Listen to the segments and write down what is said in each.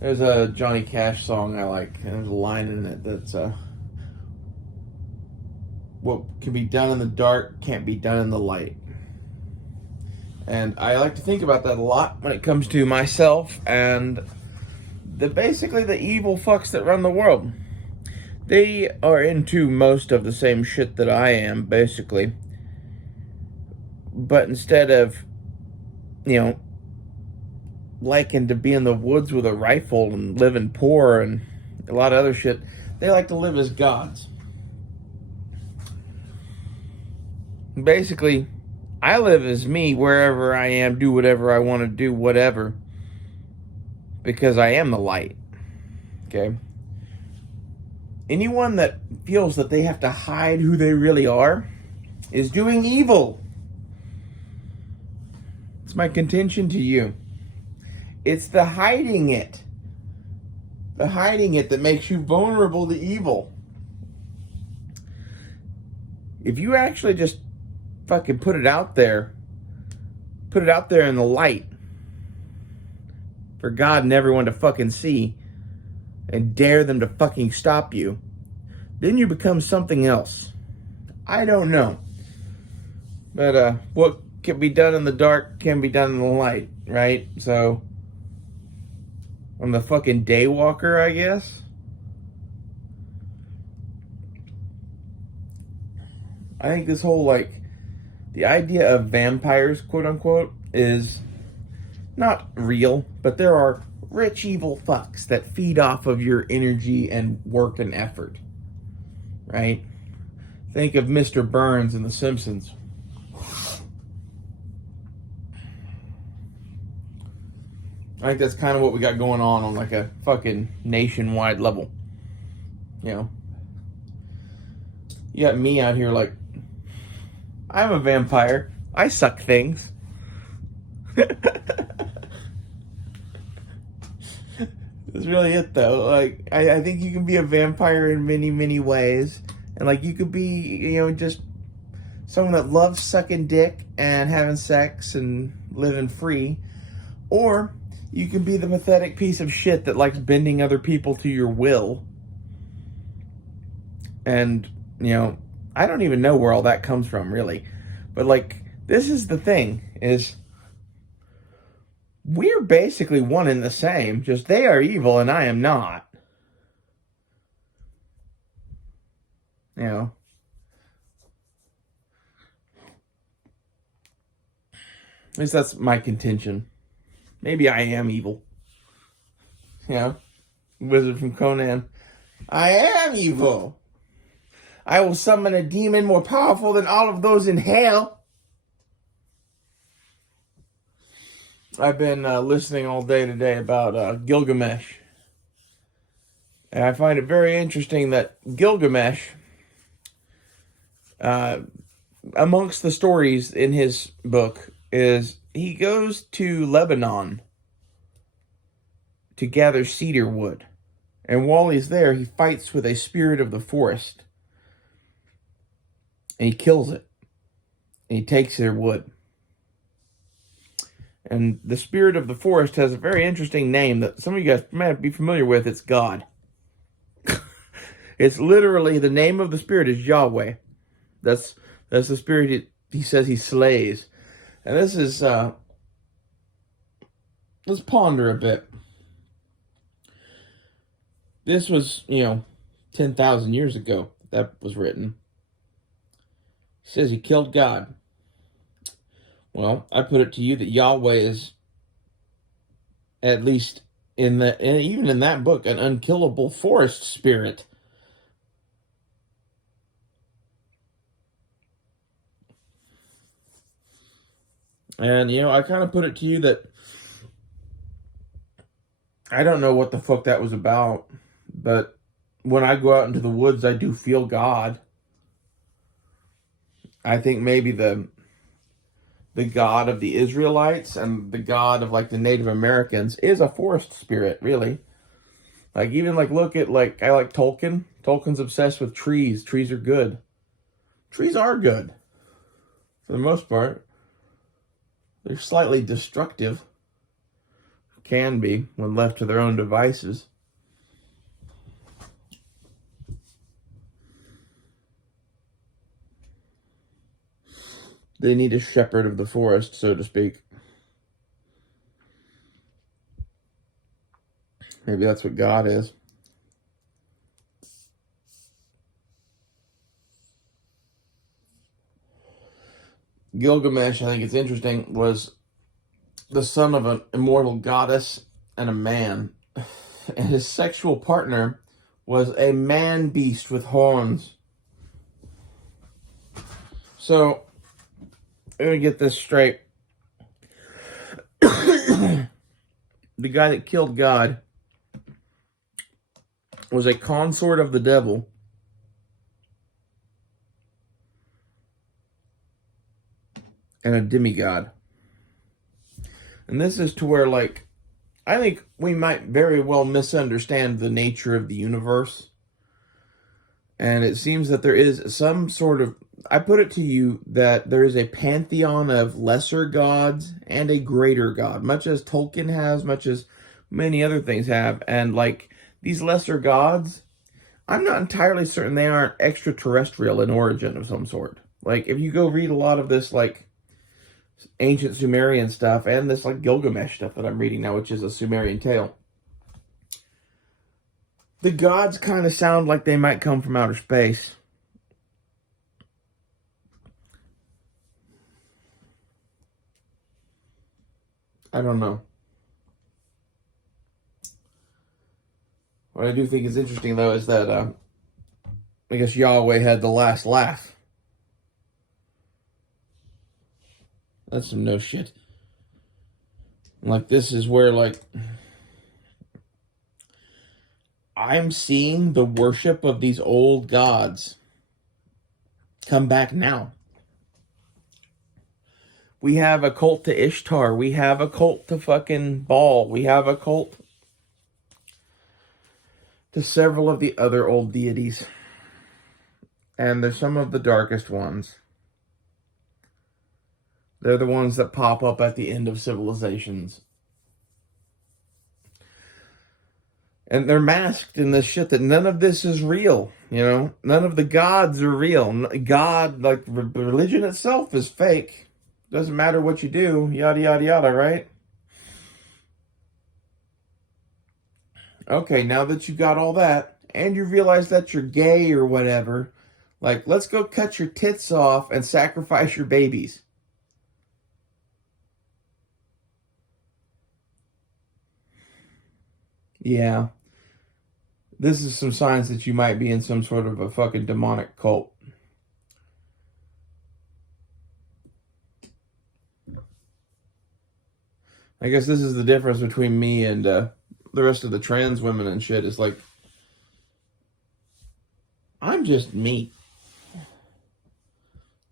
There's a Johnny Cash song I like, and there's a line in it that's what can be done in the dark can't be done in the light. And I like to think about that a lot when it comes to myself and basically the evil fucks that run the world. They are into most of the same shit that I am, basically. But instead of, you know, liking to be in the woods with a rifle and living poor and a lot of other shit, they like to live as gods. Basically, I live as me wherever I am, do whatever I want to do, whatever, because I am the light. Okay? Anyone that feels that they have to hide who they really are is doing evil. It's my contention to you. It's the hiding it. The hiding it that makes you vulnerable to evil. If you actually just fucking put it out there in the light for God and everyone to fucking see and dare them to fucking stop you, then you become something else. I don't know. But what can be done in the dark can be done in the light, right? So I'm the fucking daywalker, I guess. I think this whole, like, the idea of vampires, quote unquote, is not real, but there are rich evil fucks that feed off of your energy and work and effort, right? Think of Mr. Burns in The Simpsons. I think that's kind of what we got going on like a fucking nationwide level. You know? You got me out here like, I'm a vampire. I suck things. That's really it, though. Like, I think you can be a vampire in many, many ways. And, like, you could be, you know, just someone that loves sucking dick and having sex and living free. Or you can be the pathetic piece of shit that likes bending other people to your will. And, you know, I don't even know where all that comes from, really. But, like, this is the thing, is we're basically one and the same. Just they are evil and I am not. You know? At least that's my contention. Maybe I am evil. You know? Wizard from Conan. I am evil. I will summon a demon more powerful than all of those in hell. I've been listening all day today about Gilgamesh. And I find it very interesting that Gilgamesh, amongst the stories in his book, is he goes to Lebanon to gather cedar wood. And while he's there, he fights with a spirit of the forest. And he kills it. And he takes their wood. And the spirit of the forest has a very interesting name that some of you guys might be familiar with. It's God. It's literally, the name of the spirit is Yahweh. That's the spirit he says he slays. And this is, let's ponder a bit. This was, 10,000 years ago that was written. He says he killed God. Well, I put it to you that Yahweh is, at least even in that book, an unkillable forest spirit. And, I kind of put it to you that I don't know what the fuck that was about, but when I go out into the woods, I do feel God. I think maybe the God of the Israelites and the God of, like, the Native Americans is a forest spirit, really. Like, even, like, look at, like, I like Tolkien. Tolkien's obsessed with trees. Trees are good. Trees are good, for the most part. They're slightly destructive. can be when left to their own devices. They need a shepherd of the forest, so to speak. Maybe that's what God is. Gilgamesh, I think it's interesting, was the son of an immortal goddess and a man. And his sexual partner was a man beast with horns. So, let me get this straight. The guy that killed God was a consort of the devil. And a demigod. And this is to where, like, I think we might very well misunderstand the nature of the universe. And it seems that there is some sort of, I put it to you that there is a pantheon of lesser gods and a greater god, much as Tolkien has, much as many other things have. And like these lesser gods, I'm not entirely certain they aren't extraterrestrial in origin of some sort. Like if you go read a lot of this like ancient Sumerian stuff and this like Gilgamesh stuff that I'm reading now, which is a Sumerian tale, the gods kind of sound like they might come from outer space. I don't know. What I do think is interesting, though, is that I guess Yahweh had the last laugh. That's some no shit. Like, this is where, like, I'm seeing the worship of these old gods come back now. We have a cult to Ishtar. We have a cult to fucking Baal. We have a cult to several of the other old deities. And they're some of the darkest ones. They're the ones that pop up at the end of civilizations. And they're masked in this shit that none of this is real, you know? None of the gods are real. God, like, religion itself is fake. Doesn't matter what you do, yada, yada, yada, right? Okay, now that you got all that, and you realize that you're gay or whatever, like, let's go cut your tits off and sacrifice your babies. Yeah. This is some signs that you might be in some sort of a fucking demonic cult. I guess this is the difference between me and the rest of the trans women and shit. Is like, I'm just me.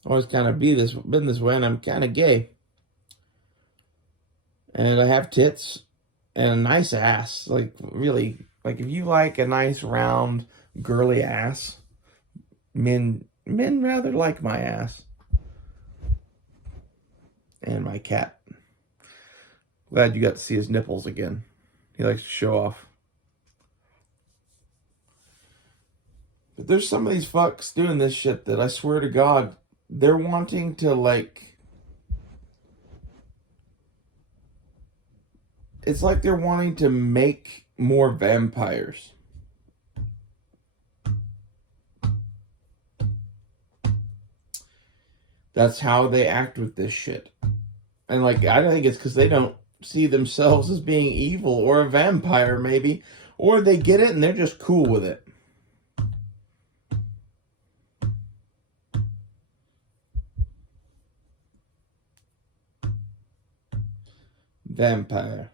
Always kind of been this way, and I'm kind of gay. And I have tits and a nice ass. Like, really, like if you like a nice round girly ass, men rather like my ass. And my cat. Glad you got to see his nipples again. He likes to show off. But there's some of these fucks doing this shit that I swear to God, they're wanting to, like, it's like they're wanting to make more vampires. That's how they act with this shit. And, like, I don't think it's because they don't see themselves as being evil or a vampire, maybe. Or they get it and they're just cool with it. Vampire.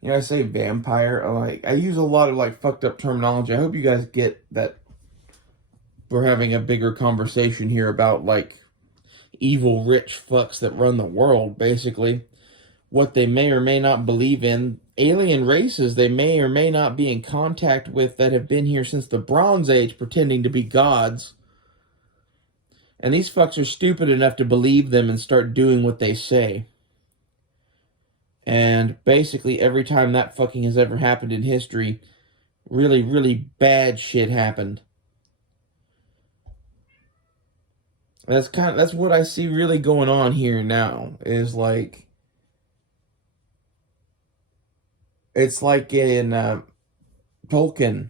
You know, I say vampire, like, I use a lot of, like, fucked up terminology. I hope you guys get that we're having a bigger conversation here about, like, evil rich fucks that run the world, basically. What they may or may not believe in. Alien races they may or may not be in contact with that have been here since the Bronze Age pretending to be gods. And these fucks are stupid enough to believe them and start doing what they say. And basically every time that fucking has ever happened in history, really, really bad shit happened. That's what I see really going on here now. Is like, it's like in Tolkien.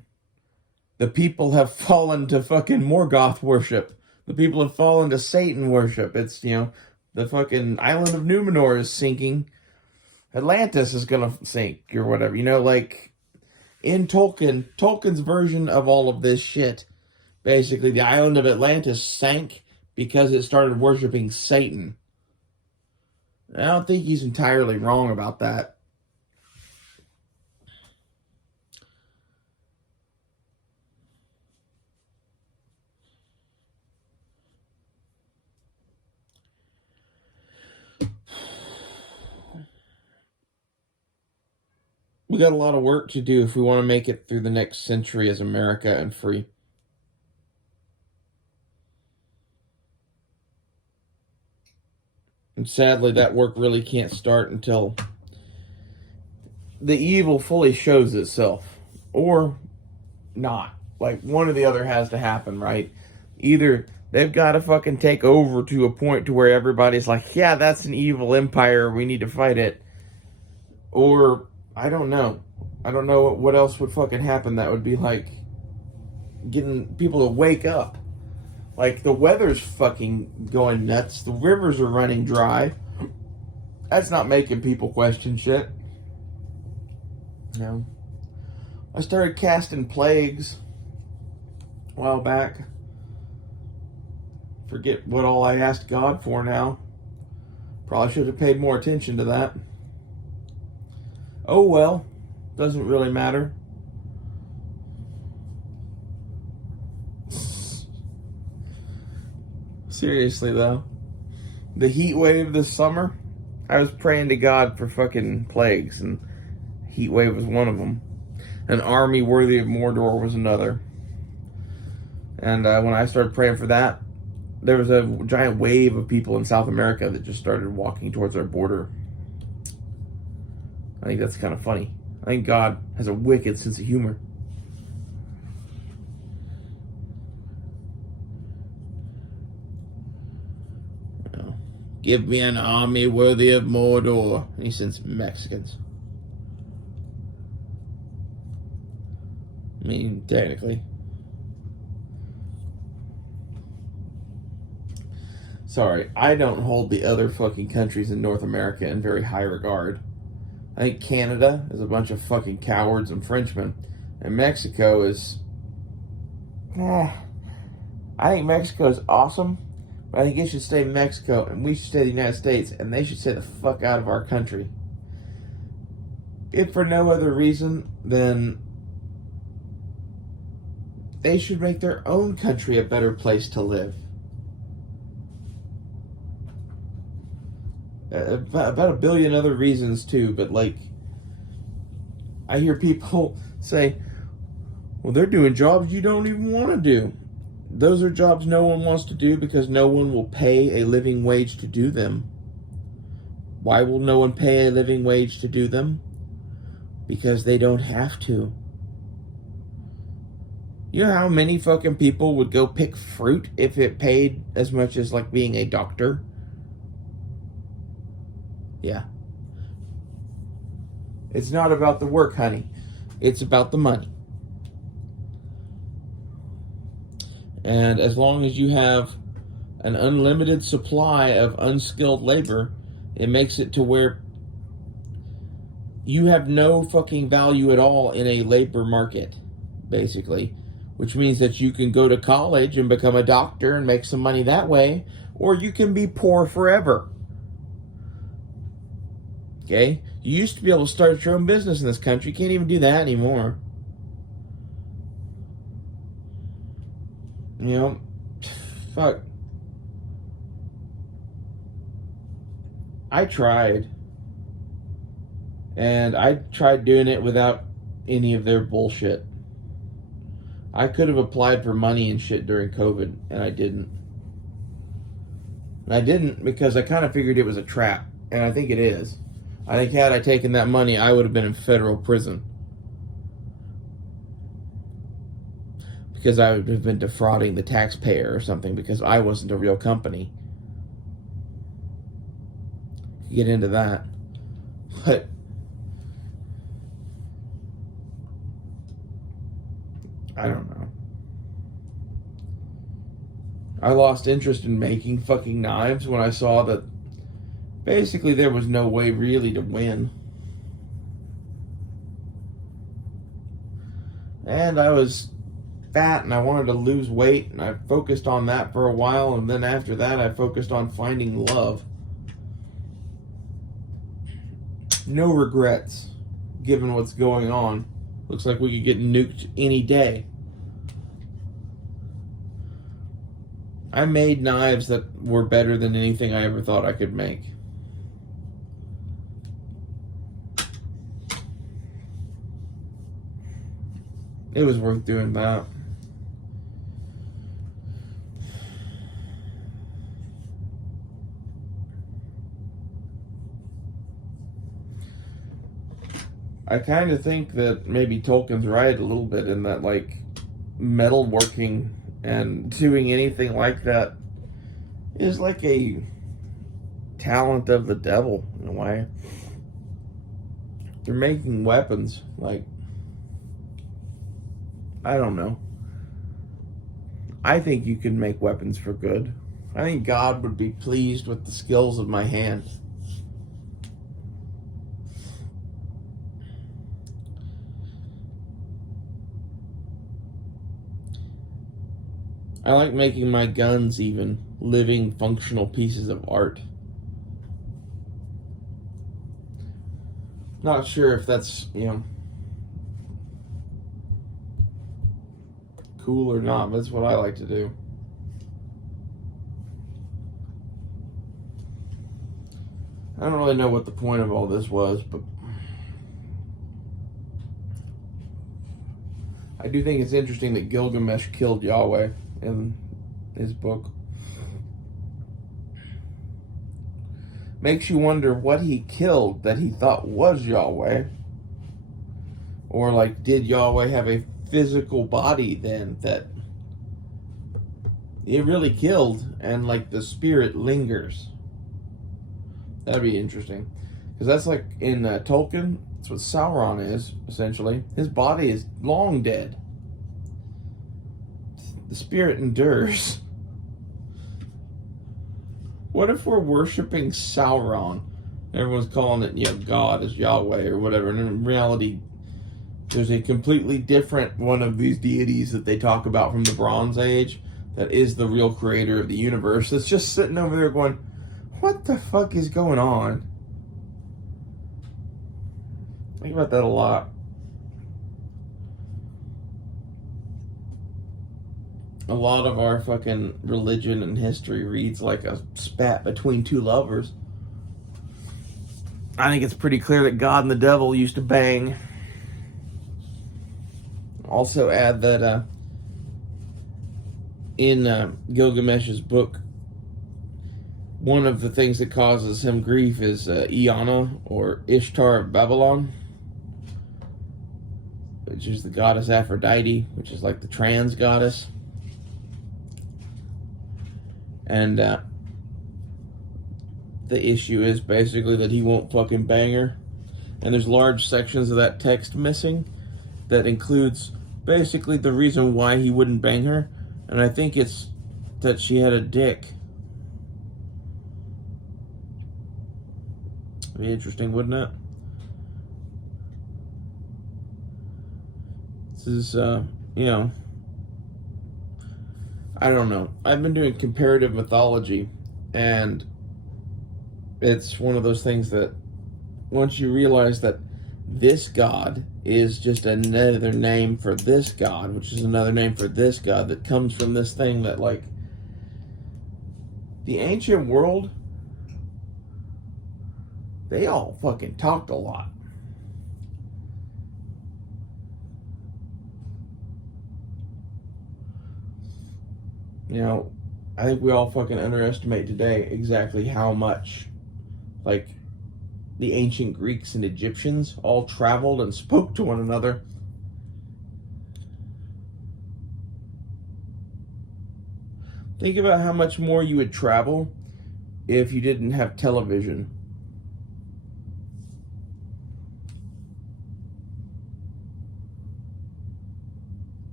The people have fallen to fucking Morgoth worship. The people have fallen to Satan worship. It's, the fucking island of Numenor is sinking. Atlantis is gonna sink or whatever. Like in Tolkien's version of all of this shit, basically the island of Atlantis sank because it started worshiping Satan. I don't think he's entirely wrong about that. We got a lot of work to do if we want to make it through the next century as America and free. And sadly, that work really can't start until the evil fully shows itself. Or not. Like, one or the other has to happen, right? Either they've got to fucking take over to a point to where everybody's like, yeah, that's an evil empire, we need to fight it. Or, I don't know. I don't know what else would fucking happen that would be like getting people to wake up. Like, the weather's fucking going nuts. The rivers are running dry. That's not making people question shit. I started casting plagues a while back. Forget what all I asked God for now. Probably should have paid more attention to that. Oh well. Doesn't really matter. Seriously though. The heat wave this summer, I was praying to God for fucking plagues, and heat wave was one of them. An army worthy of Mordor was another. And when I started praying for that, there was a giant wave of people in South America that just started walking towards our border. I think that's kind of funny. I think God has a wicked sense of humor. Give me an army worthy of Mordor. And he sends Mexicans. I mean, technically. Sorry, I don't hold the other fucking countries in North America in very high regard. I think Canada is a bunch of fucking cowards and Frenchmen. And Mexico is... I think Mexico is awesome. But I think it should stay Mexico, and we should stay the United States, and they should stay the fuck out of our country. If for no other reason, then they should make their own country a better place to live. About a billion other reasons too, but like, I hear people say, well, they're doing jobs you don't even want to do. Those are jobs no one wants to do because no one will pay a living wage to do them. Why will no one pay a living wage to do them? Because they don't have to. You know how many fucking people would go pick fruit if it paid as much as like being a doctor? Yeah. It's not about the work, honey. It's about the money. And as long as you have an unlimited supply of unskilled labor, it makes it to where you have no fucking value at all in a labor market, basically. Which means that you can go to college and become a doctor and make some money that way, or you can be poor forever. Okay? You used to be able to start your own business in this country. You can't even do that anymore. You know, fuck. I tried. And I tried doing it without any of their bullshit. I could have applied for money and shit during COVID, and I didn't. And I didn't because I kind of figured it was a trap, and I think it is. I think had I taken that money, I would have been in federal prison. Because I would have been defrauding the taxpayer or something because I wasn't a real company. Get into that. But I don't know. I lost interest in making fucking knives when I saw that basically there was no way really to win. And I was fat and I wanted to lose weight, and I focused on that for a while, and then after that I focused on finding love. No regrets, given what's going on. Looks like we could get nuked any day. I made knives that were better than anything I ever thought I could make. It was worth doing that. I kind of think that maybe Tolkien's right a little bit in that, like, metalworking and doing anything like that is like a talent of the devil in a way. They're making weapons, like, I don't know. I think you can make weapons for good. I think God would be pleased with the skills of my hands. I like making my guns even living, functional pieces of art. Not sure if that's, cool or not, but that's what I like to do. I don't really know what the point of all this was, but I do think it's interesting that Gilgamesh killed Yahweh in his book. Makes you wonder what he killed that he thought was Yahweh. Or, like, did Yahweh have a physical body then that it really killed and, like, the spirit lingers? That'd be interesting. Because that's like in Tolkien, that's what Sauron is, essentially. His body is long dead. The spirit endures. What if we're worshiping Sauron? Everyone's calling it, God is Yahweh or whatever. And in reality, there's a completely different one of these deities that they talk about from the Bronze Age that is the real creator of the universe. That's just sitting over there going, what the fuck is going on? Think about that a lot. A lot of our fucking religion and history reads like a spat between two lovers. I think it's pretty clear that God and the devil used to bang. Also add that in Gilgamesh's book, one of the things that causes him grief is Iana, or Ishtar of Babylon, which is the goddess Aphrodite, which is like the trans goddess. And the issue is basically that he won't fucking bang her. And there's large sections of that text missing that includes basically the reason why he wouldn't bang her. And I think it's that she had a dick. It'd be interesting, wouldn't it? This is, I don't know. I've been doing comparative mythology, and it's one of those things that once you realize that this god is just another name for this god, which is another name for this god that comes from this thing that, like, the ancient world, they all fucking talked a lot. I think we all fucking underestimate today exactly how much, like, the ancient Greeks and Egyptians all traveled and spoke to one another. Think about how much more you would travel if you didn't have television.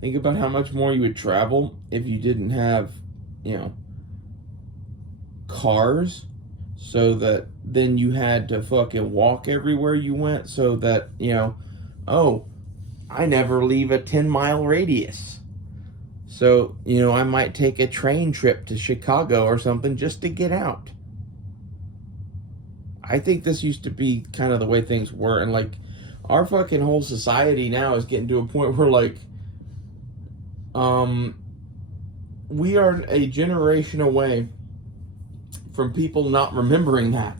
Think about how much more you would travel if you didn't have, cars, so that then you had to fucking walk everywhere you went, so that, oh, I never leave a 10-mile radius. So, I might take a train trip to Chicago or something just to get out. I think this used to be kind of the way things were. And, like, our fucking whole society now is getting to a point where, like, we are a generation away from people not remembering that.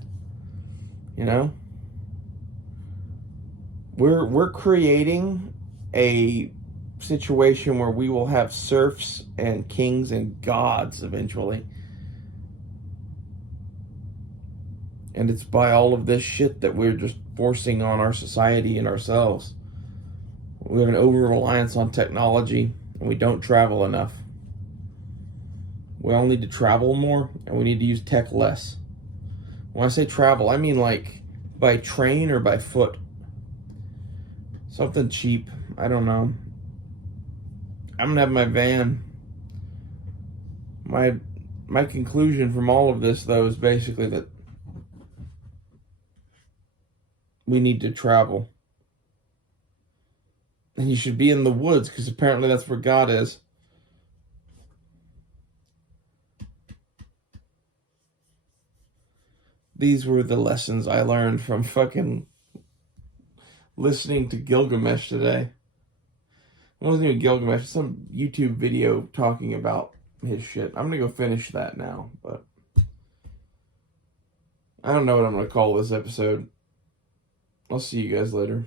We're creating a situation where we will have serfs and kings and gods eventually. And it's by all of this shit that we're just forcing on our society and ourselves. We have an over-reliance on technology, and we don't travel enough. We all need to travel more, and we need to use tech less. When I say travel, I mean like by train or by foot. Something cheap. I don't know. I'm gonna have my van. My conclusion from all of this, though, is basically that we need to travel. And you should be in the woods, because apparently that's where God is. These were the lessons I learned from fucking listening to Gilgamesh today. It wasn't even Gilgamesh, some YouTube video talking about his shit. I'm gonna go finish that now, but I don't know what I'm gonna call this episode. I'll see you guys later.